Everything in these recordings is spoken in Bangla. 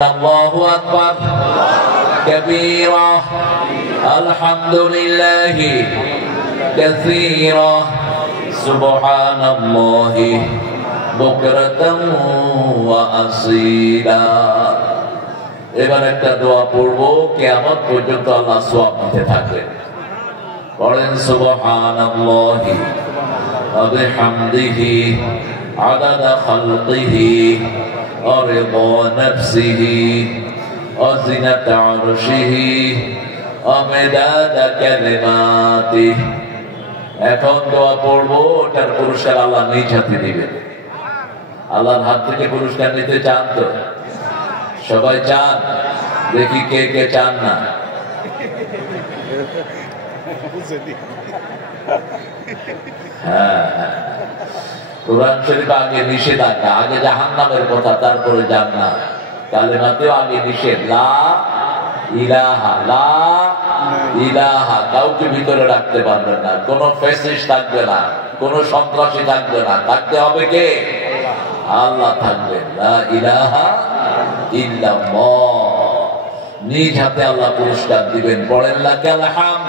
الله أكبر كبيرا الحمد لله كثيرا سبحان الله بكرة وأصيلا। এবার একটা দোয়া পড়ব, কিয়ামত পর্যন্ত আল্লাহ সওয়াব দিতে থাকবেন। পড়েন সুবহানাল্লাহি ওয়া বিহামদিহি আদাদা খালকিহি ورضا نفسه وزنة عرشه ومداد كلماته। এখন দোয়া পড়বো, ওটার পুরস্কার আল্লাহ নিজ হাতে দিবেন। আল্লাহর হাত থেকে পুরস্কার নিতে চান তো? সবাই চান? দেখি কে কে চান না। হ্যাঁ, কোরআন শরীফ আগে নিষেধাজ্ঞা, আগে জাহান্নামের কথা, তারপরে জান্নাত। কালেমাতেও আগে নিষেধ, লা ইলাহা, লা ইলাহা। কাউকে ভিতরে রাখতে পারবেন না, কোন ফ্যাসিস্ট থাকবে না, কোন সন্ত্রাসী থাকবে না। থাকতে হবে কে? আল্লাহ থাকবেন। লা ইলাহা ইল্লাল্লাহ। নিজ হাতে আল্লাহ পুরস্কার দিবেন। পড়েন লাকাল হামদ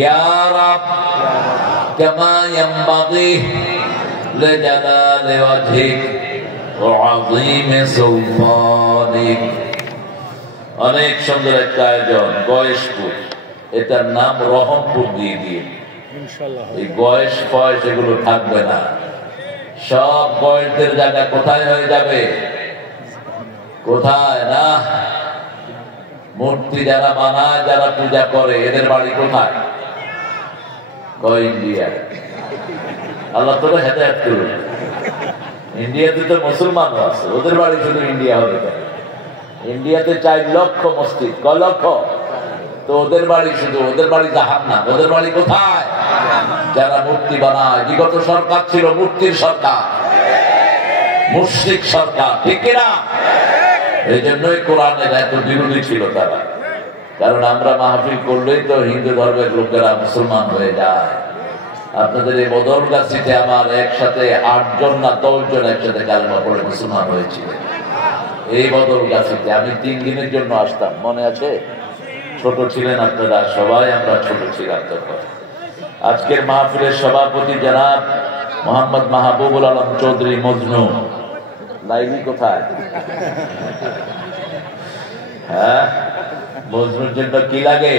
ইয়া রাব কামা ইয়ানবাগি لجلال وجهك وعظيم سلطانك। অনেক সুন্দর একটা আয়োজন, গয়েশপুর। এটার নাম রহমপুর দিয়ে দিয়ে। এই গয়েশ ফয়েশ এগুলো থাকবে না। সব গয়েশদের জায়গা কোথায় হয়ে যাবে? কোথায় না? মূর্তি যারা বানায়, যারা পূজা করে, এদের বাড়ি কোথায়? ইন্ডিয়া। আল্লাহ তোরা হেদায়েত করুন। ইন্ডিয়াতে তো মুসলমানও আছে, ওদের বাড়ি শুধু ইন্ডিয়া হবে কেন? ইন্ডিয়াতে 4 লক্ষ মসজিদ, কয় লক্ষ? তো ওদের বাড়ি শুধু, ওদের বাড়ি জাহান্নাম। ওদের বাড়ি কোথায়? যারা মূর্তি বানায়। বিগত সরকার ছিল মূর্তির সরকার, মুশরিক সরকার, ঠিক কিনা? এই জন্যই কোরআনের এত বিরোধী ছিল তারা। কারণ আমরা মাহফিল করলেই তো হিন্দু ধর্মের লোকেরা মুসলমান হয়ে যায়। আপনাদের এই বদলগাছিতে আমার একসাথে 8 জন না 10 জন একসাথে কালেমা পড়ে মুসলমান হয়েছিল। এই বদলগাছিতে আমি 3 দিনের জন্য আসতাম, মনে আছে? ছোট ছিলেন আপনারা সবাই, আমরা ছোট ছিলাম তখন। আজকের মাহফিলের সভাপতি জনাব মোহাম্মদ মাহবুবুল আলম চৌধুরী মজনু। লাইলি কোথায়? হ্যাঁ, মজনুর জন্য কি লাগে?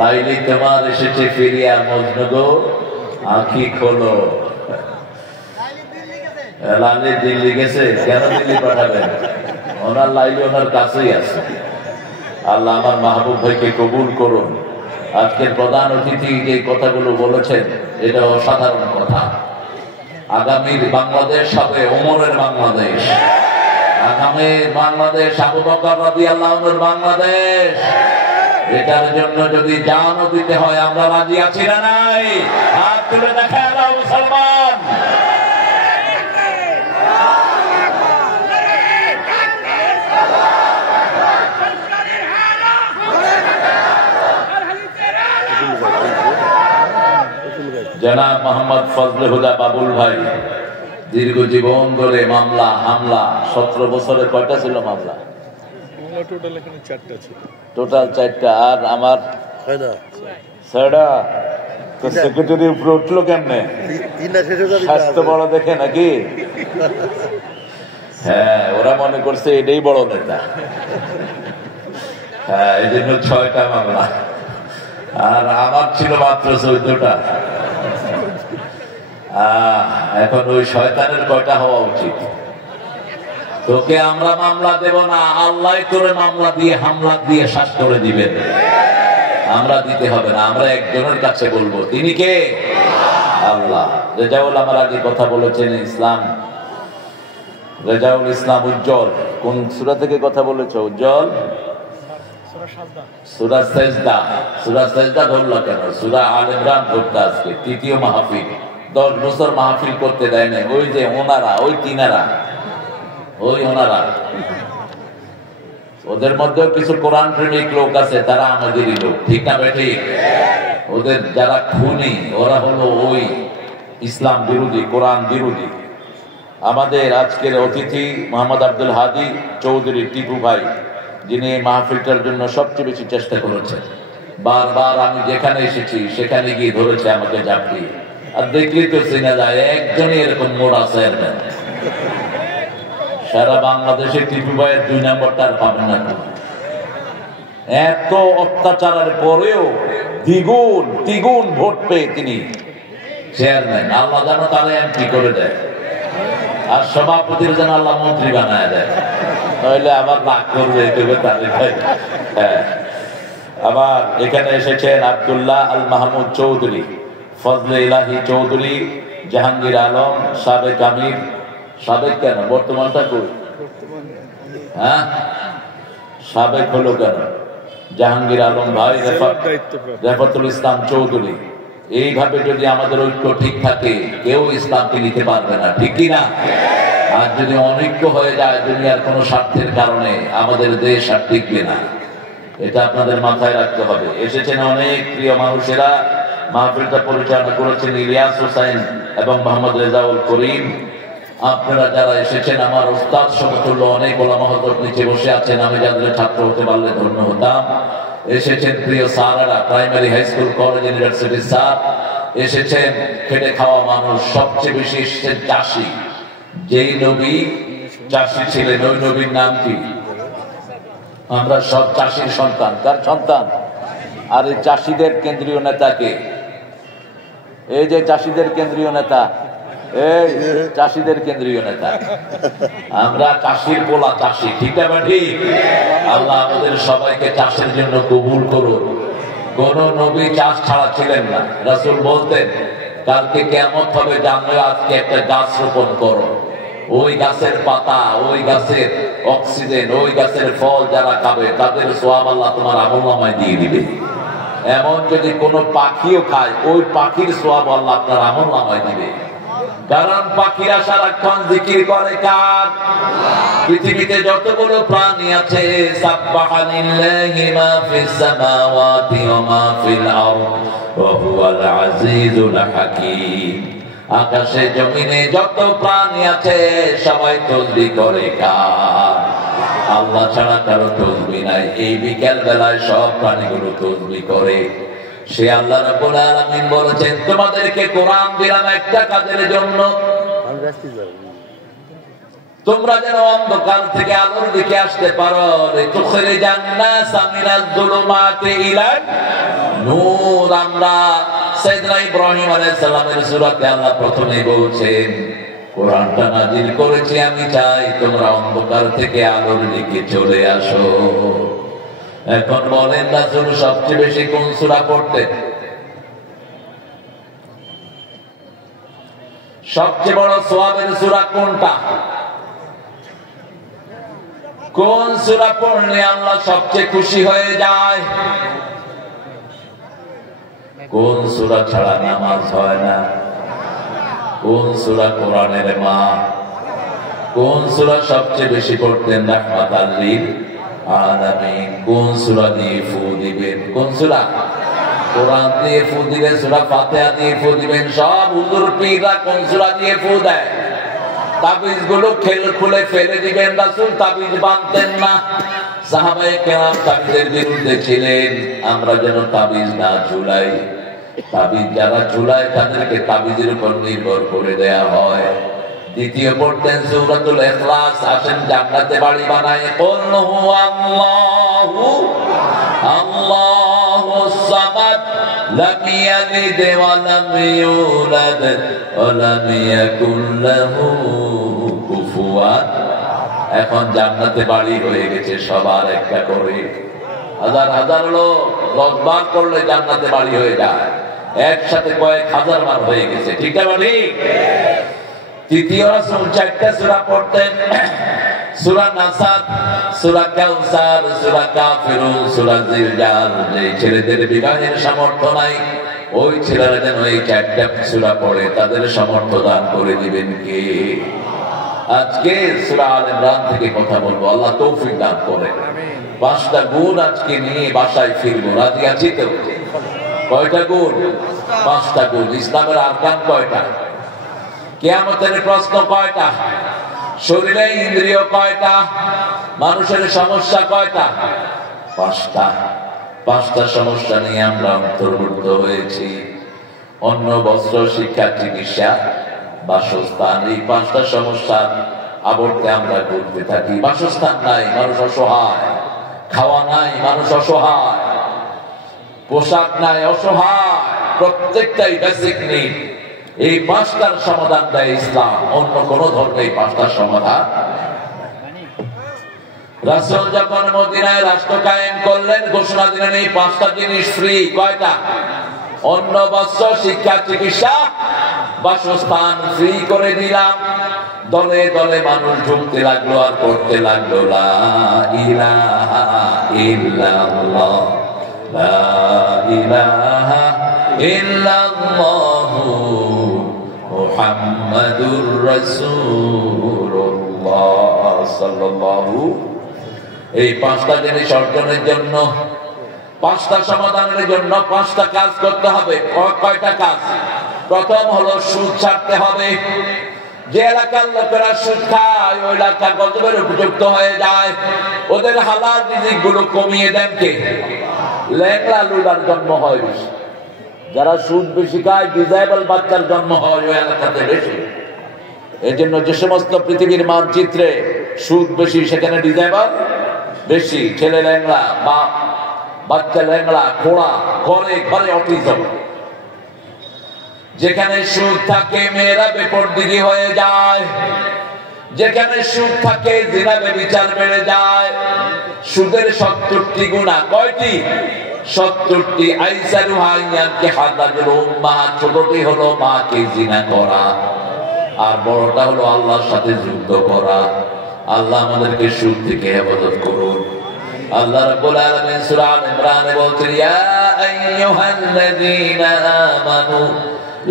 লাইলি তোমার এসেছে ফিরিয়া, মজনু গো আঁখি খোলো। লাইলি দিল্লি গেছে, কেন দিল্লি পাঠাবেন? ওনার লাইলি ওনার কাছেই আছে। আল্লাহ আমার মাহবুব ভাইকে কবুল করুন। আজকের প্রধান অতিথি যে কথাগুলো বলেছেন, এটা অসাধারণ কথা। আগামীর বাংলাদেশ হবে ওমরের বাংলাদেশ। আগামী বাংলাদেশ আবু বকর রাদিয়াল্লাহু আনহুর বাংলাদেশ। এটার জন্য যদি জানও দিতে হয়, আমরা রাজি আছি না নাই? হাত তুলে দেখা আল্লাহ মুসলমান। জনাব মোহাম্মদ ফজলে হুদা বাবুল ভাই দীর্ঘ জীবন ধরে মামলা হামলা, 17 বছরে কয়টা ছিল মামলা? টোটাল 4টা। আর আমার 6টা। তো সেক্রেটারি উপরে উঠলো কেমনে? স্বাস্থ্য বড় দেখে নাকি? হ্যাঁ, ওরা মনে করছে এটাই বড় নেতা। হ্যাঁ, এই জন্য 6টা মামলা। আর আমার ছিল মাত্র 14টা। এখন ওই শয়তানের কয়টা হওয়া উচিত? তোকে আমরা মামলা দেব না, আল্লাহ তোরে মামলা দিয়ে হামলা দিয়ে শ্বাস করে দিবেন। আমরা দিতে হবে না, আমরা একজনের কাছে বলবো। তিনি কে? আল্লাহ। রেজাউল আমার আগে কথা বলেছেন, ইসলাম রেজাউল ইসলাম উজ্জ্বল। কোন সূরা থেকে কথা বলেছ উজ্জ্বল? সূরা সাজদা। সূরা সাজদা ধরলো কেন? সূরা আল ইমরান ধরতে আজকে 3য় মাহফিল। 10 বছর মাহফিল করতে দেয় না। ওই যে ওনারা, ওই তিনারা, ওই ওনারা, ওদের মধ্যেও কিছু কোরআন প্রেমিক লোক আছে, তারা আমাদেরই লোক, ঠিক না বেঠি? ওদের যারা খুনি, ওরা হলো ওই ইসলাম বিরোধী, কোরআন বিরোধী। আমাদের আজকের অতিথি মোহাম্মদ আব্দুল হাদি চৌধুরী টিপু ভাই, যিনি মাহফিলটার জন্য সবচেয়ে বেশি চেষ্টা করেছেন। বারবার আমি যেখানে এসেছি সেখানে গিয়ে ধরেছে আমাকে জাপড়ি। আর দেখলি তো চেনা যায়, একজনই এরকম মোড় আছে। সারা বাংলাদেশে টিপু ভাইয়ের 2 নম্বরটা আর পাবেন না। এত অত্যাচারের পরেও দ্বিগুণ ভোট পেয়ে তিনি চেয়ারম্যান। আল্লাহ যেন তারা এমপি করে দেয়, আর সভাপতির যেন আল্লাহ মন্ত্রী বানায় দেয়, নইলে আবার রাগ করবে। হ্যাঁ, আবার এখানে এসেছেন আব্দুল্লাহ আল মাহমুদ চৌধুরী, ফজলে ইলাহি চৌধুরী, জাহাঙ্গীর আলম সাবেক আমির, সাবেক কেন বর্তমানটা কই? হ্যাঁ, সাবেক হলো কেন? জাহাঙ্গীর আলম ভাই, রেফাতুল ইসলাম চৌধুরী। এইভাবে যদি আমাদের ঐক্য ঠিক থাকে, কেউ ইসলামকে নিতে পারবে না, ঠিক কিনা? আর যদি অনৈক্য হয়ে যায় দুনিয়ার কোন স্বার্থের কারণে, আমাদের দেশ আর টিকবে না। এটা আপনাদের মাথায় রাখতে হবে। এসেছেন অনেক প্রিয় মানুষেরা, মাহফিলটা পরিচালনা করেছেন ইলিয়াস হোসেন এবং মোহাম্মদ রেজাউল করিম। আপনারা যারা এসেছেন, আমার ওস্তাদ সমতুল্য অনেক ওলামা হযরত নিচে বসে আছেন, আমি যাদের ছাত্র হতে পারলে ধন্য হতাম। এসেছেন প্রিয় স্যারেরা, primary high school college university sir এসেছেন, খেটে খাওয়া মানুষ। সবচেয়ে বেশি এসেছেন চাষি। যেই নবী চাষি ছিলেন, ওই নবীর নাম কি? আমরা সব চাষির সন্তান। কার সন্তান? আর এই চাষিদের কেন্দ্রীয় নেতাকে, এই যে চাষিদের কেন্দ্রীয় নেতা, এই চাষিদের কেন্দ্রীয় নেতা, আমরা চাষির পোলা, চাষি, ঠিক না ঠিক? আল্লাহ আমাদের সবাইকে চাষের জন্য কবুল করুন। কোন নবী চাষ ছাড়া ছিলেন না। রাসূল বলতেন, কালকে কিয়ামত হবে, জানলে আজকে একটা গাছ রোপণ করো। ওই গাছের পাতা, ওই গাছের অক্সিজেন, ওই গাছের ফল যারা খাবে, তাদের সওয়াব আল্লাহ তোমার আমলনামায় দিয়ে দিবে। এমন যদি কোনো পাখিও খায়, ওই পাখির সওয়াব আল্লাহ আপনার আমলনামায় দিবে। কারণ পাখিরা সারাক্ষণ জিকির করে কার? পৃথিবীতে যতগুলো প্রাণী আছে, সাব্বাহা লিল্লাহি মা ফিস সামাওয়াতি ওয়া মা ফিল আরদ ওয়া হুয়াল আজিজুল হাকীম। আকাশে জমিনে যত প্রাণী আছে, সবাই তাসবিহ করে কার? আল্লাহ ছাড়া কারো তাসবিহ নাই। এই বিকেল বেলায় সব প্রাণীগুলো তাসবিহ করে। সে আল্লাহ রাব্বুল আলামিন বলেছেন, তোমাদেরকে কোরআন দিলাম একটা কাজের জন্য, তোমরা যেন অন্ধকার থেকে আলোর দিকে আসতে পারো। লিতুখরিজান নাসা মিনাজ যুলুমাতি ইলান নূর। আমরা সাইয়েদনা ইব্রাহিম আলাইহিস সালামের সূরাতে আল্লাহ প্রথমেই বলছেন, কোরআনটা নাযিল করেছি আমি চাই তোমরা অন্ধকার থেকে আলোর দিকে চলে আসো। এখন বলেন, রাসূল সবচেয়ে বেশি কোন সূরা পড়তেন? সবচেয়ে বড় সওয়াবের সূরা কোনটা? কোন সূরা পড়লে আল্লাহ সবচেয়ে খুশি হয়ে যায়? কোন সূরা ছাড়া নামাজ হয় না? কোন সূরা কোরআনের মা? কোন সূরা সবচেয়ে বেশি পড়তেন? রাহমাতাল লিল আলামিন। কোন সূরা দিয়ে ফু দিবেন? কোন সূরা? কোরআন দিয়ে ফু দিবেন, সূরা ফাতিহা দিয়ে ফু দিবেন। সব হুজুর পীররা কোন সূরা দিয়ে ফু দেয়? তাবিজ গুলো খুলে ফেলে দিবেন। রাসূল তাবিজ বাঁধতেন না। সাহাবায়ে কেরাম তাবিজের বিরুদ্ধে ছিলেন। আমরা যেন তাবিজ না ঝুলাই। তাবিজ যারা ঝুলায় তাদেরকে তাবিজের উপর নির্ভর করে দেয়া হয়। দ্বিতীয় পড়তেন সূরাতুল ইখলাস। আসেন জান্নাতে বাড়ি বানায়, কুল হুয়াল্লাহু আল্লাহুস সামাদ লাম ইয়ালিদ ওয়া লাম ইউলাদ ওয়া লাম ইয়াকুল লাহু কুফুয়ান। এখন জান্নাতে বাড়ি হয়ে গেছে সবার একটা করে। হাজার হাজার লোক 10 বার করলে জান্নাতে বাড়ি হয়ে যায়। একসাথে কয়েক হাজার বার হয়ে গেছে, ঠিক না ঠিক? তৃতীয় রাসূল 4টা সূরা পড়তেন। সূরা নাসার, সূরা কাউসার, সূরা কাফিরুন, সূরা জিলজাল। যে ছেলেদের বিবাহের সামর্থ্য নাই, ওই ছেলেরা যেন এই 4টা সূরা পড়ে, তাদের সামর্থ্য দান করে দিবেন কে? আজকে সূরা আল ইমরান থেকে কথা বলবো, আল্লাহ তৌফিক দান করেন। 5টা গুণ আজকে নিয়ে বাসায় ফিরবো। রাজি আছি তো? কয়টা গুণ? 5টা গুণ। ইসলামের আরকান কয়টা? কিয়ামতের প্রশ্ন কয়টা? শরীরে ইন্দ্রিয় কয়টা? মানুষের সমস্যা কয়টা? পাঁচটা। পাঁচটা সমস্যা নিয়ে আমরা অন্তর্ভুক্ত হয়েছি। অন্ন, বস্ত্র, শিক্ষা, চিকিৎসা, বাসস্থান, এই পাঁচটা সমস্যার আবর্তে আমরা ঘুরতে থাকি। বাসস্থান নাই, মানুষ অসহায়। খাওয়া নাই, মানুষ অসহায়। পোশাক নাই, অসহায়। প্রত্যেকটাই বেসিক নিড। এই পাঁচটার সমাধান দেয় ইসলাম, অন্য কোন ধর্ম এই পাঁচটার সমাধান। রাসূল যখন মদিনায় রাষ্ট্র কায়েম করলেন, ঘোষণা দিলেন এই পাঁচটা জিনিস ফ্রি। কয়টা? অন্ন, বস্ত্র, শিক্ষা, চিকিৎসা, বাসস্থান ফ্রি করে দিলাম। দলে দলে মানুষ ঢুকতে লাগলো আর করতে লাগলো লা ইলাহা ইল্লাল্লাহ, লা ইলাহা ইল্লাল্লাহু মুহাম্মাদুর রাসূলুল্লাহ সাল্লাল্লাহু। এই পাঁচটা জিনিস অর্জনের জন্য, পাঁচটা সমাধানের জন্য পাঁচটা কাজ করতে হবে। কয়টা কাজ? প্রথম হলো সুদ ছাড়তে হবে। যে এলাকার লোকেরা সুদ খায় ওই এলাকা গজবের উপযুক্ত হয়ে যায়। ওদের হালাল রিজিক গুলো কমিয়ে দেন কে? ল্যাংড়া লুলার জন্ম হয় বেশি। যারা সুদ বেশি খায়, ডিজাইবল বাচ্চার জন্ম হয় ওই এলাকাতে বেশি। এই জন্য যে সমস্ত পৃথিবীর মানচিত্রে সুদ বেশি, সেখানে ডিজাইবল বেশি। ছেলে ল্যাংড়া, বাচ্চা ল্যাংড়া, খোড়া, ঘরে ঘরে অটিজম। যেখানে সুদ থাকে মেয়েরা বেপরদিগি হয়ে যায়। যেখানে সুদ থাকে জিনা ব্যভিচার বেড়ে যায়। সুদের 70টি গুনাহ। কয়টি? 70টি। আইসারুহা ইয়ানকি হাদাজুল উম্মাহ। ছোটটি হলো মাকে জিনা করা, আর বড়টা হলো আল্লাহর সাথে যুদ্ধ করা। আল্লাহ আমাদেরকে সুদ থেকে হেফাজত করুন। আল্লাহ রাব্বুল আলামিন সূরা আল ইমরানে বলছেন, ইয়া আইয়ুহাল্লাযীনা আমানু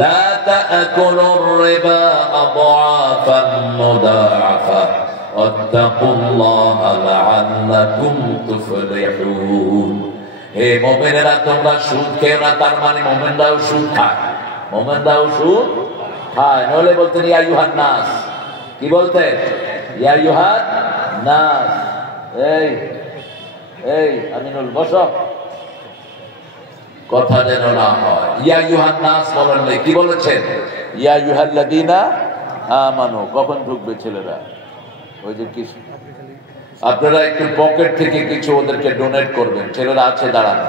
লা তা'কুলুর রিবা আদআফান মুদাআফা ওয়াত্তাকুল্লাহা লাআল্লাকুম তুফলিহুন। হে মুমিনেরা, তোমরা সুদ খেও না। তার মানে মুমিনরাও সুদ খায়। মুমিনরাও সুদ খায়। নলে বলতেন ইয়া আইয়ুহান নাস। কি বলতেন? ইয়া আইয়ুহান নাস। এই আমিনুল বসো, কথা যেন না হয়। ইয়া আইয়ুহান নাস বলেন নাই, কি বলেছেন? ইয়া আইয়ুহাল্লাযীনা আমানু। কখন ঢুকবে ছেলেরা? ওই যে কি, আপনারা একটু পকেট থেকে কিছু ওদেরকে ডোনেট করবেন। ছেলেরা আছে দাঁড়ান,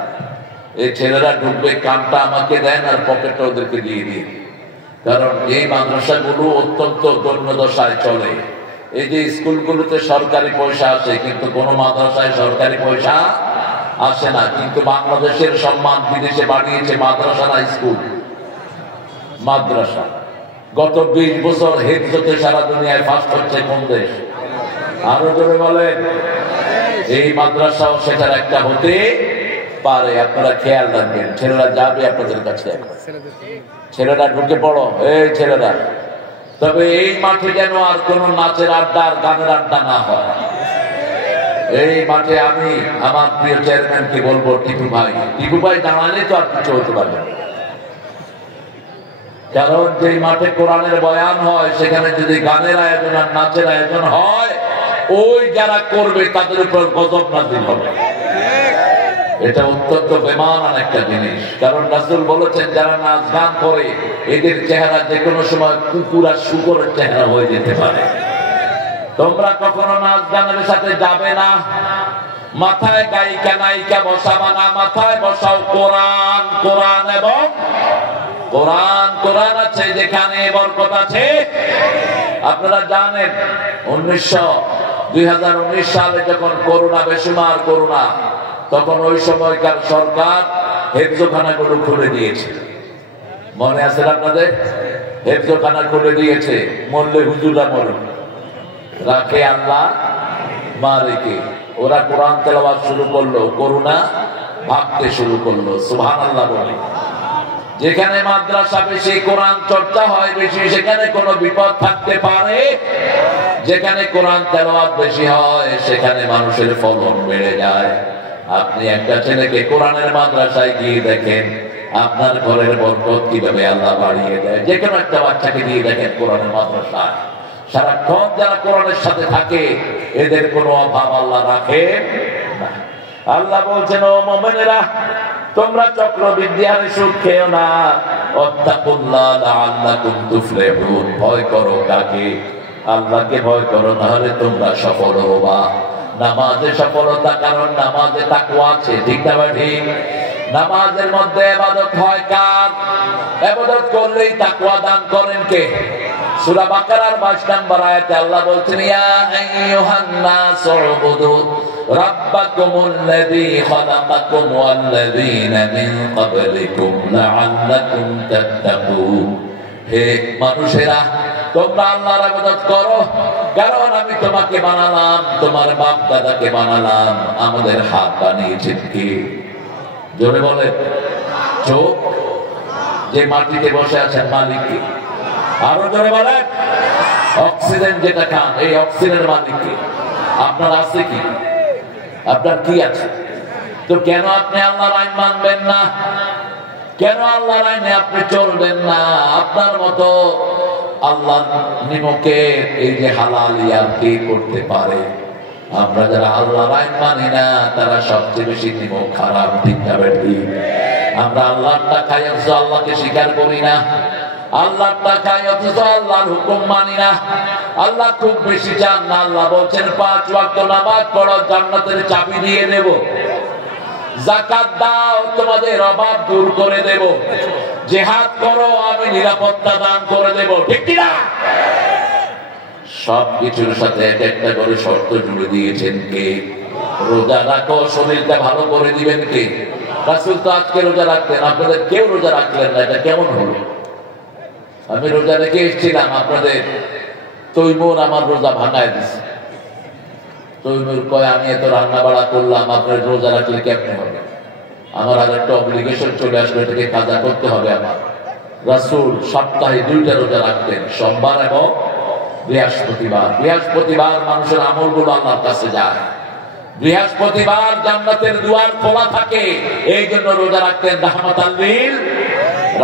এই ছেলেরা ঢুকবে, কামটা আমাকে দেন আর পকেটটা ওদেরকে দিয়ে দিন। কারণ এই মাদ্রাসাগুলো অত্যন্ত দৈন্য দশায় চলে। এই যে স্কুলগুলোতে সরকারি পয়সা আছে, কিন্তু কোন মাদ্রাসায় সরকারি পয়সা আসে না। কিন্তু বাংলাদেশের সম্মান বিদেশে বাড়িয়েছে মাদ্রাসা না স্কুল? মাদ্রাসা। গত 20 বছর হিফজতে সারা দুনিয়ায় ফার্স্ট হচ্ছে কোন দেশ? আরো জোরে বলেন। এই মাদ্রাসাও সেটার একটা হতে পারে। আপনারা খেয়াল রাখবেন। ছেলেরা যাবে আপনাদের কাছে, ছেলেরা ঢুকে পড়ো। এই ছেলেরা, তবে এই মাঠে যেন আর কোন নাচের আড্ডা আর গানের আড্ডা না হয়। এই মাঠে আমি আমার প্রিয় চেয়ারম্যানকে বলবো, টিপু ভাই দাঁড়ালে তো আর কিছু হতে পারবে না। কারণ যে মাঠে কোরআনের বয়ান হয়, সেখানে যদি গানের আয়োজন আর নাচের আয়োজন হয়, ওই যারা করবে তাদের উপর গজব নাযিল হবে। এটা অত্যন্ত বেমানান একটা জিনিস। কারণ রাসূল বলেছেন, যারা নাচ গান করে এদের চেহারা যে কোনো সময় কুকুর আর শুকরের চেহারা হয়ে যেতে পারে। তোমরা কখনো নাচ গানের সাথে যাবে না। মাথায় গায়িকা নায়িকা বসাবা না, মাথায় বসাও কোরআন। কোরআন এবং কোরআন। কোরআন আছে যেখানে বরকত আছে। আপনারা জানেন 2019 সালে যখন করোনা, বেসুমার করোনা, তখন ওই সময়কার সরকার হেফজখানাগুলো খুলে দিয়েছে। মনে আছে আপনাদের? হেফজখানা খুলে দিয়েছে। মরলে হুজুরা মরে, রাখে আল্লাহ মারে কে। ওরা কোরআন তেলাওয়াত শুরু করলো, করোনা ভাবতে শুরু করলো। সুবহানাল্লাহ বলে। যেখানে মাদ্রাসা বেশি, কোরআন চর্চা হয় বেশি, সেখানে কোনো বিপদ থাকতে পারে। যেখানে কোরআন তেলাওয়াত বেশি হয়, সেখানে মানুষের ফলন বেড়ে যায়। আপনি একটা ছেলেকে কোরআনের মাদ্রাসায় গিয়ে দেখেন, আপনার ঘরের বরকত কিভাবে আল্লাহ বাড়িয়ে দেয়। যে কোনো একটা বাচ্চাকে দিয়ে দেখেন কোরআনের মাদ্রাসা, সারাক্ষণ যারা কোরআনের সাথে থাকে এদের কোনো অভাব আল্লাহ রাখে না। আল্লাহ বলছেন, ও মুমিনেরা, তোমরা চক্রবিদ্যার সুদ খেও না। ওয়াত্তাকুল্লাহ লাআল্লাকুম তুফলিহুন। ভয় করো কাকে? আল্লাহকে ভয় করো, নাহলে তোমরা সফল হবা। নামাজে সফলতা, কারণ নামাজে তাকওয়া আছে। ঠিক না ঠিক? নামাজের মধ্যে ইবাদত হয় কার? ইবাদত করলেই তাকওয়া দান করেন কে? সূরা বাকারার 22 নম্বর আয়াতে আল্লাহ বলছেন, ইয়া আইয়ুহান নাস উবুদু রাব্বাকুমুল্লাযী খালাকাকুম ওয়াল্লাযীনা মিন ক্বাবলিকুম লাআল্লাকুম তাত্তাকুন। হে মানুষেরা, তোমরা আল্লাহর ইবাদত করো, কারণ আমি তোমাকে বানালাম, তোমার বাপ দাদাকে বানালাম। আমাদের হাত বানিয়েছেন কে? জোরে বলেন। চোখ? যে মাটিতে বসে আছেন মালিক কে? আরো জোরে বলেন। অক্সিজেন যেটা খান, এই অক্সিজেনের মালিক কে? আপনার আছে কি? আপনার কি আছে? তো কেন আপনি আল্লাহর আইন মানবেন না? কেন আল্লাহর আইনে আপনি চলবেন না? আপনার মতো আল্লাহর নিমকে এই যে হালাল আর কে করতে পারে? আমরা যারা আল্লাহর আইন মানি না তারা সবচেয়ে বেশি নিমক খারাপ। ঠিক না ঠিক? আমরা আল্লাহটা খাই অথচ আল্লাহকে স্বীকার করি না। আল্লাহটা খাই অথচ আল্লাহর হুকুম মানি না। আল্লাহ খুব বেশি চান না। আল্লাহ বলছেন 5 ওয়াক্ত নামাজ পড়ো, জান্নাতের চাবি দিয়ে দেব। যাকাত দাও, তোমাদের অভাব দূর করে দেব। জিহাদ করো, আমি নিরাপত্তা দান করে দেব। ঠিক কি না? সবকিছুর সাথে একটা করে শর্ত জুড়ে দিয়েছেন কে? রোজা রাখো, শরীরটা ভালো করে দিবেন কে? রাসূল তো আজকে রোজা রাখতেন, আপনাদের কেউ রোজা রাখলেন না, এটা কেমন হলো? আমি রোজা রেখে এসেছিলাম, আপনাদের তৈমুর আমার রোজা ভাঙায় দিচ্ছে। তৈমুর কয়, আমি এত রান্না বাড়া করলাম, আপনার রোজা রাখলে কেমনে হবে? আমার আর একটা অব্লিগেশন চলে আসবে, এটাকে কাজা করতে হবে আমার। রাসূল সপ্তাহে 2টা রোজা রাখতেন, সোমবার এবং বৃহস্পতিবার। বৃহস্পতিবার মানুষের আমলগুলো আল্লাহর কাছে যায়। বৃহস্পতিবার জান্নাতের দুয়ার খোলা থাকে, এই জন্য রোজা রাখতেন রাহমাতাল লিল।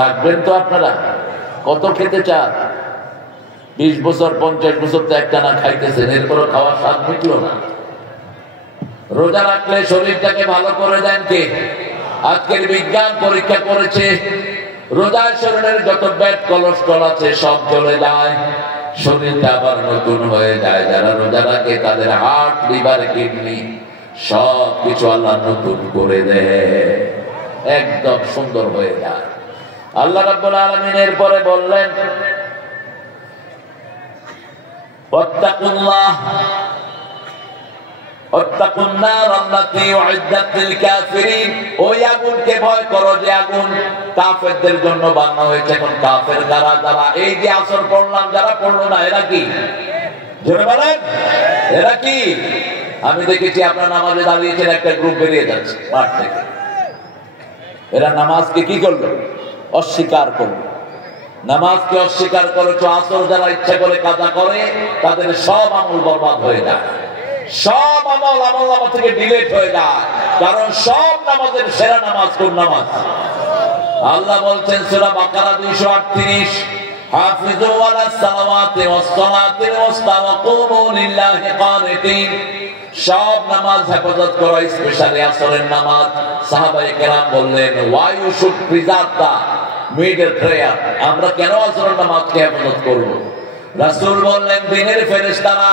রাখবেন তো আপনারা? কত খেতে চান? 20 বছর 50 বছর তো একটা না খাইতেছেন, এরপরও খাওয়ার স্বাদ মিটলো না। রোজা রাখলে শরীরটাকে ভালো করে দেন কে? আজকের বিজ্ঞান পরীক্ষা করেছে, রোজায় শরীরের যত ব্যাড কোলেস্টেরল আছে সব চলে যায়, শরীরটা আবার নতুন হয়ে যায়। যারা রোজা রাখে তাদের হার্ট, লিভার, কিডনি সব কিছু আল্লাহ নতুন করে দেয়, একদম সুন্দর হয়ে যায়। আল্লাহ রাব্বুল আলামিন এরপরে বললেন, ওয়াত্তাকুল্লাহ ওয়াত্তাকুন নার আল্লাতী উইদ্দাত লিল কাফিরিন। ওই আগুনকে ভয় করো যে আগুন কাফেরদের জন্য বানানো হয়েছে। এখন কাফের যারা, যারা এই যে আসর পড়লাম, যারা পড়লো না এরা কি? জোরে বলেন, এরা কি? আমি দেখেছি আপনার নামাজে দাঁড়িয়েছেন, একটা গ্রুপ বেরিয়ে যাচ্ছে মাঠ থেকে। এরা নামাজকে কি করলো? অস্বীকার করলো। নামাজকে অস্বীকার করেছো। আসর যারা ইচ্ছা করে কাজা করে তাদের সব আমল বরবাদ হয়ে যায়, সব আমল আমলনামা থেকে ডিলিট হয়ে যায়। কারণ সব নামাজের সেরা নামাজ কোন নামাজ? আল্লাহ বলছেন সূরা বাকারা 238, হাফিজু আলাস সালাওয়াতি ওয়াস সালাতিল ওয়াসতা ওয়া কুমু লিল্লাহি কানিতিন। সব নামাজ হেফাজত করো, স্পেশালি আসরের নামাজ। সাহাবায়ে কেরাম বললেন, why you should preserve the middle prayer? আমরা কেন আসরের নামাজকে হেফাজত করব? রাসূল বললেন, দিনের ফেরেশতারা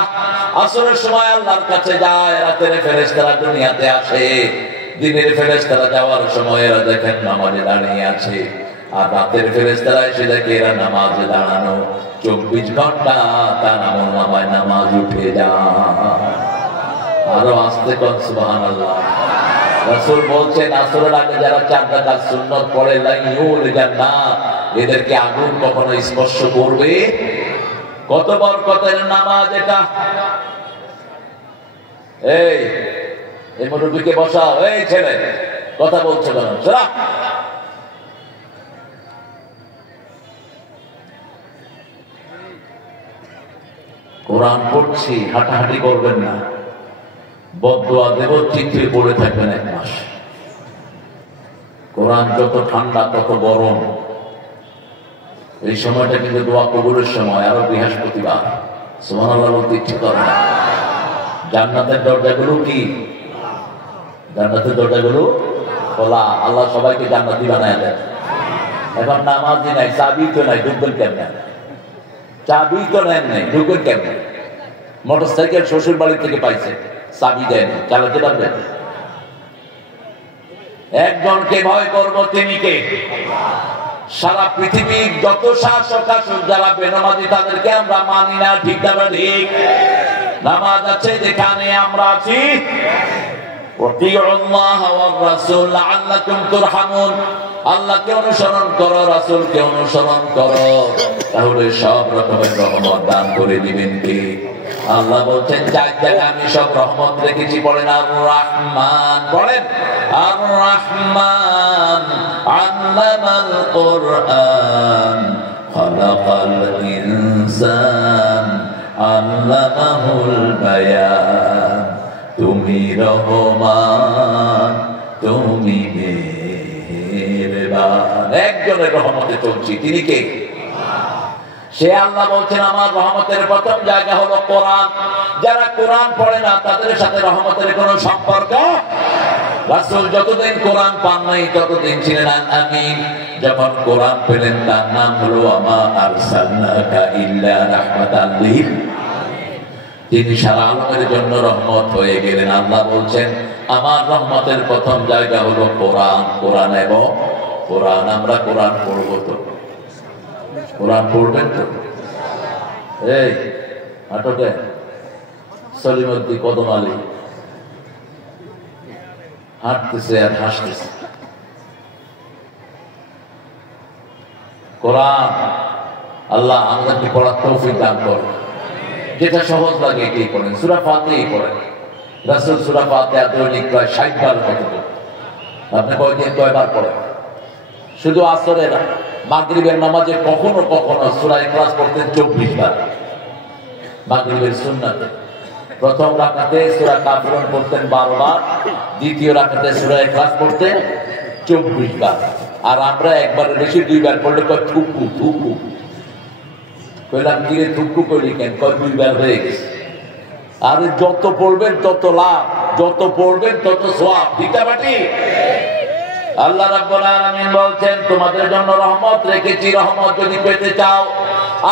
আসরের সময় আল্লাহর কাছে যায়, রাতের ফেরেশতারা দুনিয়াতে আসে। দিনের ফেরেশতারা যাওয়ার সময় এরা দেখেন নামাজে দাঁড়িয়ে আছে, আর রাতের ফেরেশতারা এসে দেখে এরা নামাজে দাঁড়ানো। 24 ঘন্টা তার আমলনামায় নামাজ উঠে যায়। আরো আস্তে কোন সুবহানাল্লাহ। রাসূল বলছেন, আসরের আগে যারা 4 রাকাত সুন্নাত পড়ে লাইউল জান্নাত, এদেরকে আগুন কখনো স্পর্শ করবে। কত বরকতের নামাজ এটা! এই মুরব্বিকে বসাও, এই ছেলে কথা বলছো কেন? শোনা, কোরআন পড়ছি, হাঁটাহাঁটি করবেন না। বদদোয়া দেব, চিঠি পড়ে থাকবেন 1 মাস। কোরআন যত ঠান্ডা তত গরম। এই সময়টা কিন্তু দোয়া কবুলের সময়, আরো বৃহস্পতিবার। সুবহানাল্লাহ বলতে ইচ্ছে করে না। জান্নাতের দরজাগুলো কি? জান্নাতের দরজাগুলো খোলা। আল্লাহ সবাইকে জান্নাতি বানায় দেয়। এখন নামাজই নাই, চাবি তো নাই, ঢুকবেন কেমনে? চাবি তো নেন নাই, ঢুকবেন কেমনে? মোটরসাইকেল শ্বশুর বাড়ি থেকে পাইছে, চাবি দেন, চালাতে পারবেন? একজনকে ভয় করব, তিনি কে? সারা পৃথিবীর যত শাসক আসুক, যারা বেনামাজি তাদেরকে আমরা মানি না, ঠিক না ঠিক? নামাজ আছে যেখানে আমরা আছি। আল্লাহকে অনুসরণ করো, রাসূলকে অনুসরণ করো, তাহলে সব রকমের রহমত দান করে দিবেন কে? আল্লাহ বলছেন, চার জায়গায় আমি সব রহমত রেখেছি। পড়েন আর রহমান, পড়েন আর রহমান আল্লামাল কুরআন খালাকাল ইনসান আল্লামাহুল বায়ান। তুমি রহমান, তুমি মেহেরবান। একজনের রহমতে চলছি, তিনি কে? সে আল্লাহ বলছেন, আমার রহমতের প্রথম জায়গা হলো কোরআন। যারা কোরআন পড়ে না তাদের সাথে রহমতের কোনো সম্পর্ক। রাসূল যতদিন কোরআন পান নাই ততদিন ছিলেন আমিন। যখন কোরআন পেলেন তার নাম হলো আমা আরসালনাকা ইল্লা রাহমাতাল লিল। তিনি সারা আলমের জন্য রহমত হয়ে গেলেন। আল্লাহ বলছেন, আমার রহমতের প্রথম জায়গা হলো কোরআন। কোরআন এবং কোরআন। আমরা কোরআন পড়বো তো? কোরআন পড়বেন তো? এই নাটকে সলিমুদ্দিন কদম আলী হাঁটতেছে আর হাসতেছে। কোরআন আল্লাহ আমাদেরকে পড়ার তৌফিক দান করেন। যেটা সহজ লাগে এটাই পড়েন। সূরা ফাতিহা পড়েন। রাসূল সূরা ফাতিহা দৈনিক প্রায় ৬০ বার মতো পড়েন। আপনি কয়বার পড়েন? শুধু আসরের মাগরিবের নামাজে কখনো কখনো সূরা ইখলাস পড়তেন ২৪ বার। মাগরিবের সুন্নাতে প্রথম রাকাতে সূরা কাফিরুন পড়তেন ১২ বার, দ্বিতীয় রাকাতে সূরা ইখলাস পড়তেন ২৪ বার। আর আমরা একবারের বেশি ২ বার পড়লে কয় থুকু থুকু। কইলাম কি রে থুকু কইলি কেন? কয় ২ বার হয়ে গেছে। আর যত পড়বেন তত লাভ, যত পড়বেন তত সওয়াব। ঠিক না বাটি? আল্লাহ রাব্বুল আলামিন বলছেন, তোমাদের জন্য রহমত রেখেছি। রহমত যদি পেতে চাও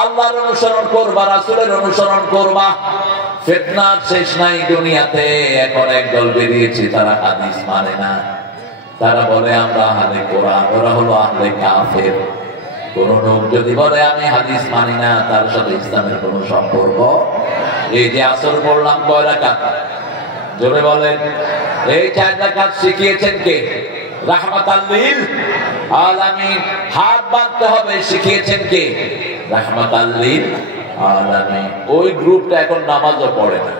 আল্লাহর অনুসরণ করবা, রাসূলের অনুসরণ করবা। ফিতনার শেষ নাই দুনিয়াতে। এখন একদল বেরিয়েছে, তারা হাদিস মানে না। তারা বলে আমরা আহলে কোরআন, ওরা হলো আহলে কাফের। কোন লোক যদি বলে আমি হাদিস মানি না, তার সাথে ইসলামের কোন সম্পর্ক। এই যে আসর পড়লাম কয় রাকাত? জোরে বলেন। এই ৪ রাকাত শিখিয়েছেন কে? রাহমাতাল লিল আলামিন। হাত বাঁধতে হবে শিখিয়েছেন কে? রাহমাতাল লিল আলামিন। ওই গ্রুপটা এখন নামাজও পড়ে না,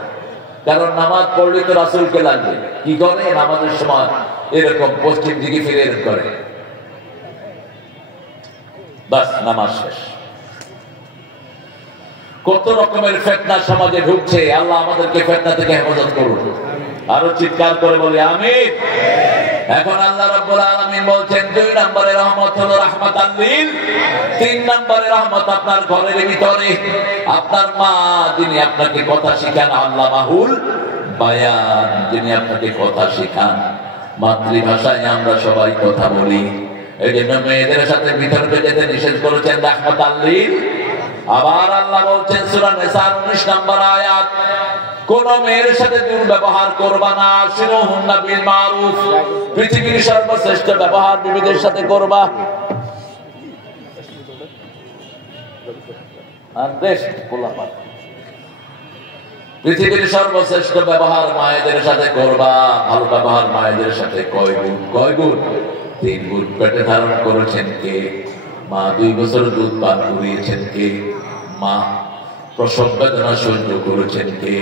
কারণ নামাজ পড়লে তো রাসূলকে লাগবে। কি করে? নামাজের সময় এরকম পশ্চিম দিকে ফিরে করে, বাস নামাজ শেষ। কত রকমের ফিতনা সমাজে ঢুকছে। আল্লাহ আমাদেরকে ফিতনা থেকে হেফাজত করুন। আরো চিৎকার করে বলি আমিন। এখন আল্লাহ রাব্বুল আলামিন বলছেন, ২ নম্বরের রহমত হলো রাহমাতাল লিল। ৩ নম্বরের রহমত আপনার ঘরের ভিতরে। আপনার মা যিনি আপনাকে কথা শিখান, আল্লামাহুল বায়ান, যিনি আপনাকে কথা শিখান। মাতৃভাষায় আমরা সবাই কথা বলি, এই জন্য মেয়েদের সাথে বিতর্কে যেতে নিষেধ করেছেন রাহমাতাল লিল। আবার আল্লাহ বলছেন সূরা নিসার ১৯ নম্বর আয়াত, কোন মেয়ের সাথে দুর্ব্যবহার করবা না। শিরুহুন্না বিল মারুফ। পৃথিবীর সর্বশ্রেষ্ঠ ব্যবহার বিবিদের সাথে করবা। পৃথিবীর সর্বশ্রেষ্ঠ ব্যবহার মায়েদের সাথে করবা। ভালো ব্যবহার মায়েদের সাথে কয় গুণ? কয় গুণ? ৩ গুণ। পেটে ধারণ করেছেন কে? মা। ২ বছর দুধ পান করিয়েছেন কে? মা। প্রসব বেদনা সহ্য করেছেন কে?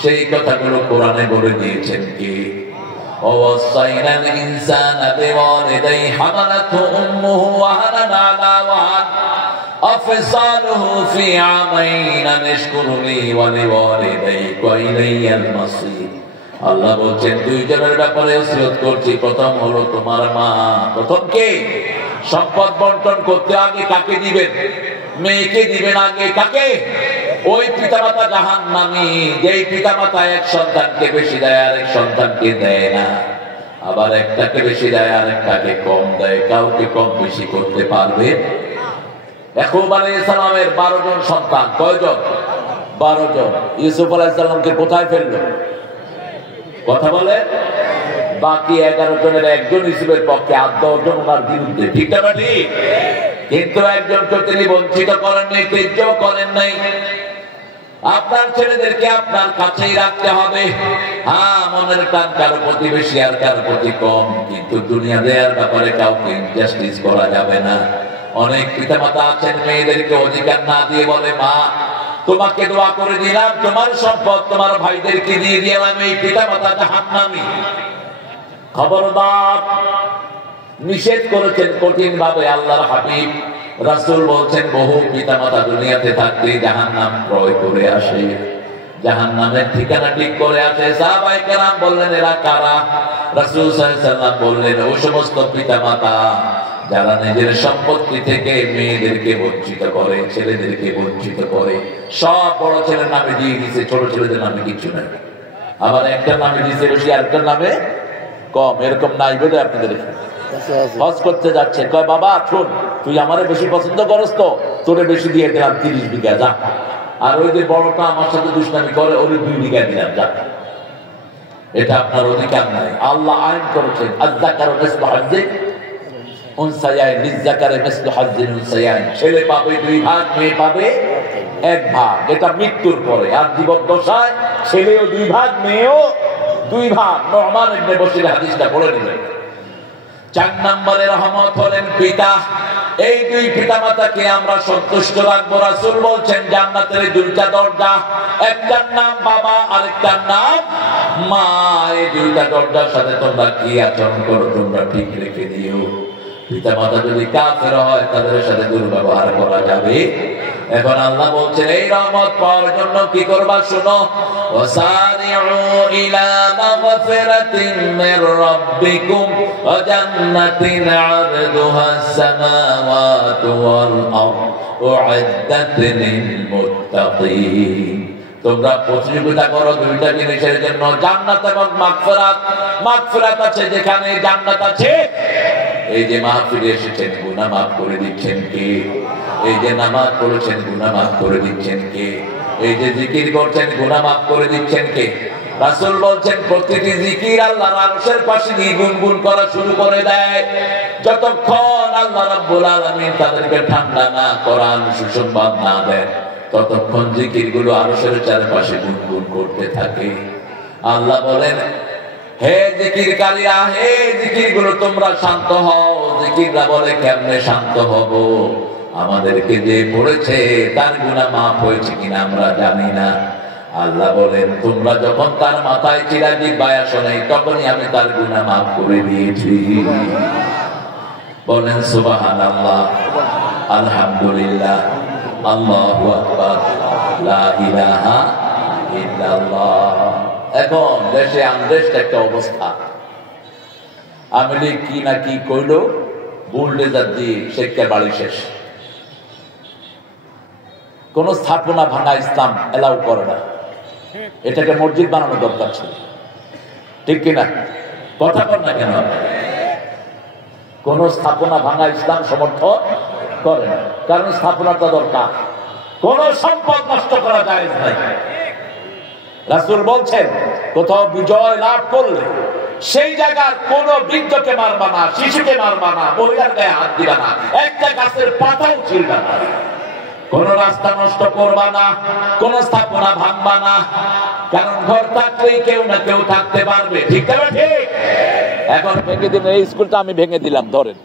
সেই কথাগুলো কোরআনে বলে দিয়েছেন কে? ওয়াসাইনাল ইনসানা বিওয়ালিদাইহি হামালাতহু উম্মুহু ওয়াহানান আলা ওয়াহান আফসালুহু ফি আমাইন আনিশকুরু লি ওয়া লিওয়ালিদাইকা ইলাইয়াল মাসীর। আল্লাহ বলছেন দুইজনের ব্যাপারে ওসিয়ত করছি। প্রথম হলো তোমার মা। প্রথম কে? সম্পদ বন্টন করতে আগে কাকে দিবেন? মেয়েকে দিবেন আগে। কাকে? ওই পিতামাতা জাহান্নামী যেই পিতামাতা এক সন্তানকে বেশি দেয় আর এক সন্তানকে দেয় না, আবার একটাকে বেশি দেয় আর একটাকে কম দেয়। কাউকে কম বেশি করতে পারবে? ইয়াকুব আলাইহিস সালামের 12 জন সন্তান। কয়জন? 12 জন। ইউসুফ আলাইহিস সালামকে কোথায় ফেললো? কথা বলে। বাকি 11 জনের একজন ইউসুফের পক্ষে, আর 10 জন ওনার বিরুদ্ধে। ঠিক না ঠিক? কিন্তু একজনকে তিনি বঞ্চিত করেন নাই, ত্যায্য করেন নাই। আপনার ছেলেদেরকে আপনার কাছেই রাখতে হবে। হ্যাঁ, মনের টান কারো প্রতি বেশি আর কারো প্রতি কম, কিন্তু দুনিয়া দেওয়ার ব্যাপারে কাউকে ইনজাস্টিস করা যাবে না। অনেক পিতামাতা আছেন মেয়েদেরকে অধিকার না দিয়ে বলে, মা তোমাকে দোয়া করে দিলাম, তোমার সম্পদ তোমার ভাইদেরকে দিয়ে দিলাম। এই পিতামাতা জাহান্নামী। খবরদার! নিষেধ করেছেন কঠিন ভাবে আল্লাহর হাবিব। রাসূল বলছেন বহু পিতামাতা দুনিয়াতে থাকতে জাহান্নাম ক্রয় করে আসে, জাহান্নামের ঠিকানা ঠিক করে আসে। সাহাবায়ে কেরাম বললেন, এরা কারা? রাসূল সাল্লাল্লাহু আলাইহি ওয়াসাল্লাম বললেন, ওই সমস্ত পিতামাতা যারা নিজের সম্পত্তি থেকে মেয়েদেরকে বঞ্চিত করে, ছেলেদেরকে বঞ্চিত করে। সব বড় ছেলের নামে দিয়ে দিয়েছে, ছোট ছেলেদের নামে কিছু নাই। আবার একটা নামে দিয়েছে বেশি, আরেকটার নামে কম। এরকম নাই বলে আপনাদের হজ করতে যাচ্ছে, কয় বাবা শোন, তুই আমারে বেশি পছন্দ করস তো তোরে বেশি দিয়ে দিলাম 30 বিঘা, যা। আর ওই যে বড়টা আমার সাথে দুষ্টামি করে, ওর 2 বিঘা দিলাম, যা। এটা আপনার অধিকার নাই। আল্লাহ আইন করেছেন, আয-যাকারু মিসলু হাজ্জিল উনসায়াইন, লিয-যাকারি মিসলু হাজ্জিল উনসায়াইন। ছেলে পাবে 2 ভাগ, মেয়ে পাবে 1 ভাগ। এটা মৃত্যুর পরে। আর জীবদ্দশায় ছেলেও 2 ভাগ, মেয়েও 2 ভাগ। নু'মান ইবনে বশীর হাদিসটা পড়ে নিলেন। 4 নম্বরে রহমত হলেন পিতা। এই 2 পিতামাতাকে আমরা সন্তুষ্ট রাখবো। রাসূল বলছেন জান্নাতের 2টা দরজা, একটার নাম বাবা, আরেকটার নাম মা। এই 2টা দরজার সাথে তোমরা কি আচরণ করো তোমরা ঠিক রেখে দিও। পিতামাতা যদি কাফের হয় তাদের সাথে দুর্ব্যবহার করা যাবে। এখন আল্লাহ বলছেন এই রহমত পাওয়ার জন্য কি করবা শোনো। ওয়াসারিউ ইলা মাগফিরাতিন মির রাব্বিকুম ওয়া জান্নাতিন আরদুহাস সামাওয়াতু ওয়াল আরদ উইদ্দাত লিল মুত্তাকিন। তোমরা প্রতিযোগিতা করো 2টা জিনিসের জন্য, জান্নাত এবং মাগফিরাত। মাগফিরাত আছে যেখানে, জান্নাত আছে। এই যে মাহফিলে এসেছেন, গুনাহ মাফ করে দিচ্ছেন কে? এই যে নামাজ পড়েছেন, গুনাহ মাফ করে দিচ্ছেন কে? এই যে জিকির করছেন, গুনাহ মাফ করে দিচ্ছেন কে? রাসূল বলছেন প্রতিটি জিকির আল্লাহর আরশের পাশে নিয়ে গুনগুন করা শুরু করে দেয়। যতক্ষণ আল্লাহ রাব্বুল আলামিন তাদেরকে ঠান্ডা না করান, সুসংবাদ না দেন, ততক্ষণ জিকিরগুলো আরশের চারপাশে গুনগুন করতে থাকে। আল্লাহ বলেন, হে জিকিরকারীরা, হে জিকিরগুলো তোমরা শান্ত হও। জিকিররা বলে, কেমনে শান্ত হব? আমাদেরকে যে পড়েছে তার গুনাহ মাফ হয়েছে কিনা আমরা জানি না। আল্লাহ বলেন, তোমরা যখন তার মাথায় চিরাজিব্বায় আসো নাই, তখনই আমি তার গুনাহ মাফ করে দিয়েছি। বলেন সুবহানাল্লাহ, আলহামদুলিল্লাহ, আল্লাহু আকবার, লা ইলাহা ইল্লাল্লাহ। এখন দেশে আনরেস্ট একটা অবস্থা। আওয়ামী কি না কি কইল, বুলডোজার দিয়ে শেখের বাড়ি শেষ। কোন স্থাপনা ভাঙা ইসলাম এলাও করে না। এটাকে মসজিদ বানানো দরকার ছিল, ঠিক কিনা? কথা বল না কেন? কোন স্থাপনা ভাঙা ইসলাম সমর্থন করে না, কারণ স্থাপনাটা দরকার। কোন সম্পদ নষ্ট করা যায় না। রাসূল বলছেন, কোথাও বিজয় লাভ করলে সেই জায়গার কোন বৃদ্ধকে মারবা না, শিশুকে মারবা না, মহিলার গায়ে হাত দিবা না, একটা গাছের পাতাও ছিঁড়বা না, কোন রাস্তা নষ্ট করবা না, কোন স্থাপনা ভাঙবা না। কারণ ঘর থাকলেই কেউ না কেউ থাকতে পারবে, ঠিক না? ঠিক। এখন ভেঙে দিন, এই স্কুলটা আমি ভেঙে দিলাম, ধরেন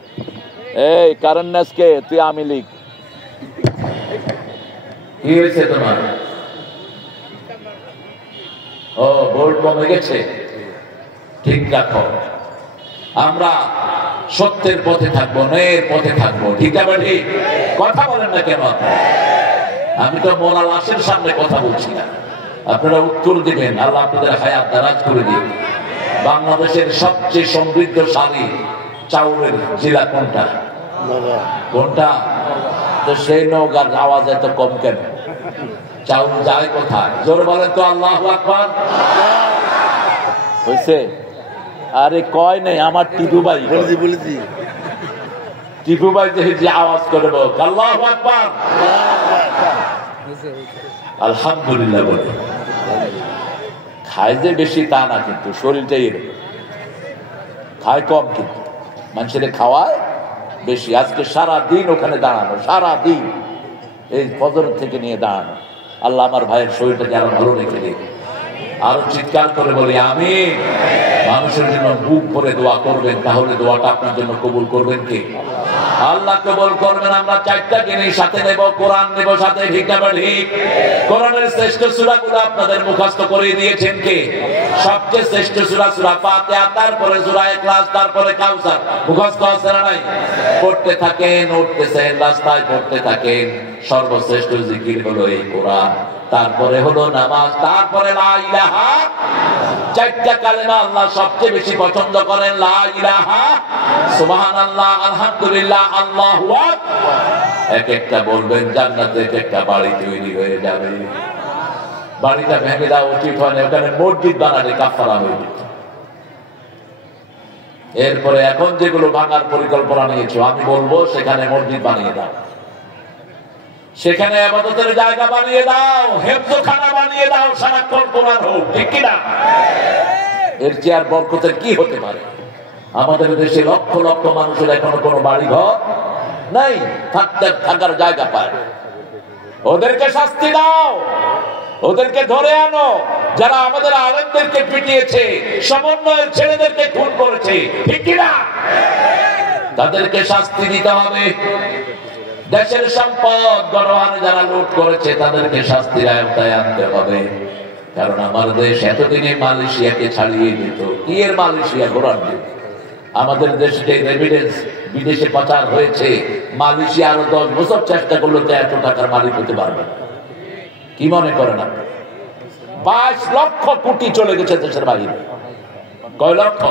এই কারণকে তুই আমি লিখ, কি হয়েছে তোমার? ও বোর্ড কমে গেছে, ঠিক রাখো। আমরা সত্যের পথে থাকবো, ন্যায়ের পথে থাকবো, ঠিক আছে? ঠিক। কথা বলেন না কেন? আমি তো মোরা লাশের সামনে কথা বলছি না। আপনারা উত্তর দিবেন, আল্লাহ আপনাদের হায়াত দারাজ করে দিবেন। বাংলাদেশের সবচেয়ে সমৃদ্ধশালী চাউলের জেলা কোনটা? কোনটা? তো সেই নৌকার আওয়াজ এত কম কেন? চাউল যায় কোথায়? জোর বলেন তো আল্লাহু আকবার। হয়েছে? আরে কয় নাই আমার টিপু ভাই বলেছি, টিপু ভাই যে আওয়াজ করে বল আল্লাহু আকবার। আলহামদুলিল্লাহ বলে। খায় যে বেশি তা না, কিন্তু শরীরটাই এরকম। খায় কম কিন্তু মানুষের খাওয়ায় বেশি। আজকে সারা দিন ওখানে দাঁড়ানো, সারা দিন এই ফজর থেকে নিয়ে দাঁড়ানো। আল্লাহ আমার ভাইয়ের শরীরটাকে আরো ভালো রেখে দিন। আরো চিৎকার করে বলি আমিন। মানুষের জন্য বুক ভরে দোয়া করবেন, তাহলে দোয়াটা আপনার জন্য কবুল করবেন কে? আল্লাহ কবুল করবেন। আমরা চারটা জিনিস সাথে নেব, কোরআন নেব সাথে, ঠিক না ঠিক? কোরআনের শ্রেষ্ঠ সূরাগুলো আপনাদের মুখস্থ করে দিয়েছেন কে? সবচেয়ে শ্রেষ্ঠ সূরা সূরা ফাতিহা, তারপরে সূরা ইখলাস, তারপরে কাউসার। মুখস্থ আছে না নাই? পড়তে থাকেন, উঠতেছেন, রাস্তায় পড়তে থাকেন। সর্বশ্রেষ্ঠ জিকির হলো এই কোরআন, তারপরে হলো নামাজ, তারপরে লা ইলাহা। চারটা কালেমা আল্লাহ সবচেয়ে বেশি পছন্দ করেন। লা ইলাহা, সুবহানাল্লাহ, আলহামদুলিল্লাহ, আল্লাহু আকবার। এক একটা বলবেন, জান্নাতে এক একটা বাড়ি তৈরি হয়ে যাবে। বাড়িটা ভেঙে দেওয়া উচিত হয় না, ওখানে মসজিদ বানালে কাফারা হয়ে যেত। এরপরে এখন যেগুলো ভাঙার পরিকল্পনা নিয়েছো, আমি বলবো সেখানে মসজিদ বানিয়ে দাও, সেখানে ইবাদতের জায়গা বানিয়ে দাও, হেফজখানা বানিয়ে দাও, সারাক্ষণ কোরআন হোক, ঠিক কিনা? এর চেয়ে আর বরকতের কি হতে পারে? আমাদের দেশে লক্ষ লক্ষ মানুষের এখনো কোনো বাড়ি ঘর নাই, থাকার জায়গা পায়। ওদেরকে শাস্তি দাও, ওদেরকে ধরে আনো। যারা আমাদের আলেমদেরকে পিটিয়েছে, সমন্বয়ের ছেলেদেরকে খুন করেছে, ঠিক কিনা? তাদেরকে শাস্তি দিতে হবে। দেশের সম্পদ গণহারে যারা লুট করেছে, তাদেরকে শাস্তির আওতায় আনতে হবে। কারণ আমার দেশ এতদিনে মালয়েশিয়াকে ছাড়িয়ে দিত। কি এর মালয়েশিয়া? ঘোরার দিন। আমাদের দেশে যে রেমিডেন্স বিদেশে পাচার হয়েছে, মালয়েশিয়া আরো 10 বছর চেষ্টা করলো তো এত টাকার মালিক হতে পারবে। কি মনে করেন আপনি? 22 লক্ষ কোটি চলে গেছে দেশের বাইরে। কয় লক্ষ?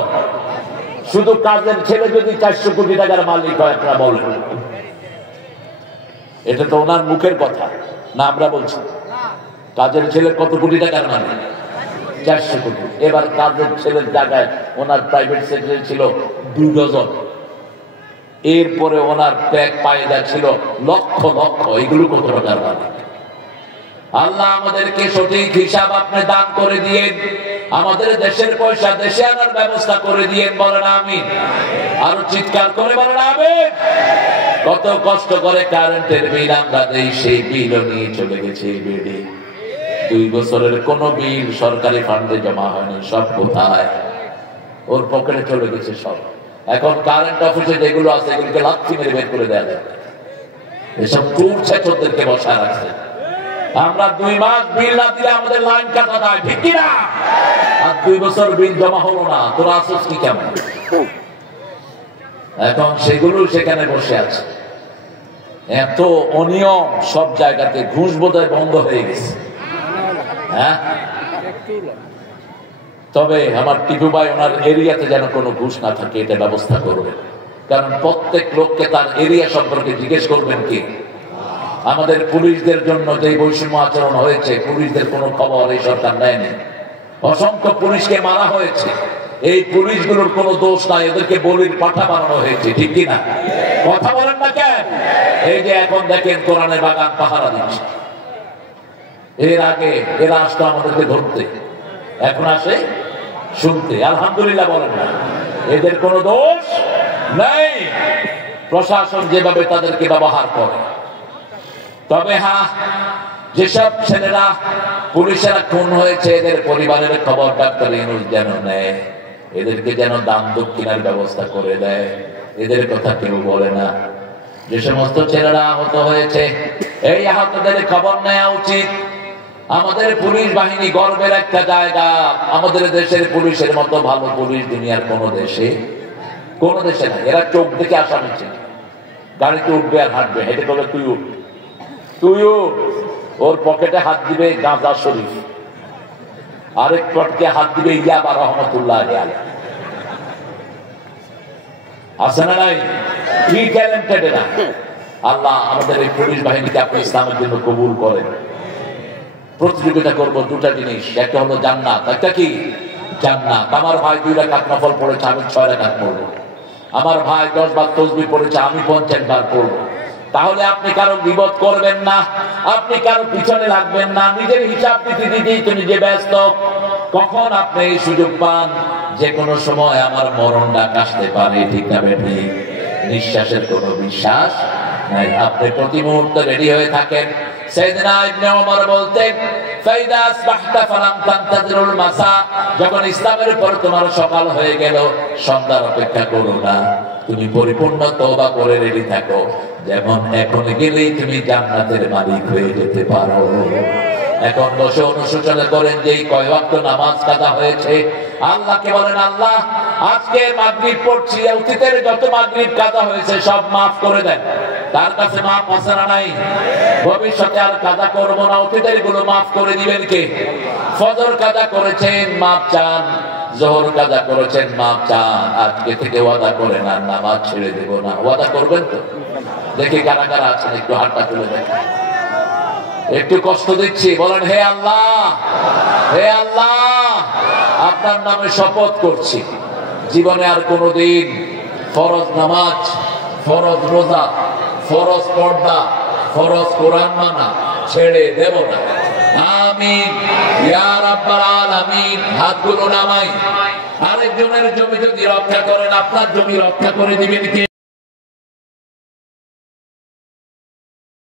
শুধু কাজের ছেলে যদি 400 কোটি টাকার মালিক হয়, আপনারা বলেন। এটা তো ওনার মুখের কথা না, আমরা বলছি। কাজের ছেলে কত কোটি টাকার মালিক? 400 কোটি। এবার কাজের ছেলের জায়গায় ওনার প্রাইভেট সেক্রেটারি ছিল 2 ডজন। এরপরে ওনার ব্যাগ পায়দা ছিল লক্ষ লক্ষ। এগুলো কত টাকার মালিক? আল্লাহ আমাদেরকে সঠিক হিসাব আপনি দান করে দিয়েন। আমাদের দেশের পয়সা দেশে আনার ব্যবস্থা করে দিয়েন। বলেন আমিন। আরো চিৎকার করে বলেন আমিন। কত কষ্ট করে কারেন্টের বিল আমরা দেই, সেই বিলও নিয়ে চলে গেছে বেডে। 2 বছরের কোন বিল সরকারি ফান্ডে জমা হয়নি, সব কোথায়? ওর পকেটে চলে গেছে সব। এখন কারেন্ট অফিসে যেগুলো আছে, এগুলোকে লাথি মেরে বের করে দেওয়া যায়। এসব চোর ছেচরদেরকে বসায় রাখছে। আমরা 2 মাস বিল না দিলে আমাদের লাইন কাটা দেয়, ঠিক কিনা? আর 2 বছর বিল জমা হলো না, তোরা আসছিস কি কেমন? এখন সেগুলো সেখানে বসে আছে। এত অনিয়ম সব জায়গাতে। ঘুষ বোধহয় বন্ধ হয়ে গেছে। হ্যাঁ, তবে আমার টিপু ভাই ওনার এরিয়াতে যেন কোনো ঘুষ না থাকে, এটা ব্যবস্থা করবেন। কারণ প্রত্যেক লোককে তার এরিয়া সম্পর্কে জিজ্ঞেস করবেন কি? আমাদের পুলিশদের জন্য যে বৈষম্য আচরণ হয়েছে, পুলিশদের কোনো খবর এই সরকার নেয়নি। অসংখ্য পুলিশকে মারা হয়েছে, এই পুলিশগুলোর কোনো দোষ নাই, এদেরকে বলির পাঠা বানানো হয়েছে, ঠিক কিনা? কথা বলেন না কেন? এই যে এখন দেখেন কোরআনের বাগান পাহারা দিচ্ছে। এর আগে এরা আসতো আমাদেরকে ধরতে, এখন আসে শুনতে। আলহামদুলিল্লাহ বলেন না? এদের কোনো দোষ নাই, প্রশাসন যেভাবে তাদেরকে ব্যবহার করে। তবে হ্যাঁ, যেসব ছেলেরা পুলিশেরা খুন হয়েছে, এদের পরিবারের খবর ডাক্তার ইউনূস যেন নেয়, এদেরকে যেন দান দক্ষিণার ব্যবস্থা করে দেয়। এদের কথা কেউ বলে না। যে সমস্ত ছেলেরা আহত হয়েছে, এই আহতদের খবর নেওয়া উচিত। আমাদের পুলিশ বাহিনী গর্বের একটা জায়গা। আমাদের দেশের পুলিশের মতো ভালো পুলিশ দুনিয়ার কোনো দেশে নাই। এরা চোখ দেখে আসামি ছিল, গাড়িতে উঠবে আর হাঁটবে, হেঁটে বলে তুই উঠ, তুই উঠ। ওর পকেটে হাত দিবে গাঁজা শরীফ, আরেক পটকে হাত দিবে ইয়াবা রহমতুল্লাহ আলাইহি। আছে না নাই? কি ট্যালেন্টেড এরা। আল্লাহ আমাদের এই পুলিশ বাহিনীকে আপনি ইসলামের জন্য কবুল করেন। প্রতিযোগিতা করব দুটা জিনিস, একটা হলো জান্নাত, একটা কি জান্নাত। আমার ভাই 2 রাকাত নফল পড়েছে, আমি 6 রাকাত পড়বো। আমার ভাই 10 বার তাসবিহ পড়েছে, আমি 50 বার পড়বো। তাহলে আপনি কারো বিপদ করবেন না, আপনি কারো পিছনে লাগবেন না, নিজের হিসাব দিতে দিতেই তো নিজে ব্যস্ত। কখন আপনি এই সুযোগ পান? যে কোনো সময় আমার মরণ ডাক আসতে পারে, ঠিক না বেঠি? নিঃশ্বাসের কোনো বিশ্বাস নাই, আপনি প্রতি মুহূর্তে রেডি হয়ে থাকেন। সাইয়েদনা ইবনে ওমর বলতেন, ফাইদা আসবাহতা ফালাম তানতাজিরুল মাসা, যখন ইসলামের উপর তোমার সকাল হয়ে গেল, সন্ধ্যার অপেক্ষা করো না, তুমি পরিপূর্ণ তওবা করে রেডি থাকো, যেমন এখন গেলেই তুমি জান্নাতের মালিক হয়ে যেতে পারো। এখন বসে অনুশোচনা করেন যে কয় ওয়াক্ত নামাজ কাজা হয়েছে। আল্লাহকে বলেন, আল্লাহ আজকে মাগরিব পড়ছি, অতীতের যত মাগরিব কাজা হয়েছে সব মাফ করে দেন। তার কাছে মাফ আছে না নাই? ভবিষ্যতে আর কাজা করব না, অতীতের গুলো মাফ করে দিবেন কে? ফজর কাজা করেছেন, মাফ চান। জোহর কাজা করেছেন, মাফ চান। আজকে থেকে ওয়াদা করেন আর নামাজ ছেড়ে দেব না। ওয়াদা করবেন তো? দেখি কারা কারা আছেন, একটু হাতটা তুলে দেখেন। একটু কষ্ট দিচ্ছি, বলেন হে আল্লাহ, হে আল্লাহ, আপনার নামে শপথ করছি, জীবনে আর কোনোদিন ফরজ নামাজ, ফরজ রোজা, ফরজ পর্দা, ফরজ কোরআন মানা ছেড়ে দেব না। আমিন ইয়া রাব্বাল আলামিন। হাতগুলো নামাই। আরেকজনের জমি যদি রক্ষা করেন, আপনার জমি রক্ষা করে দিবেন কে?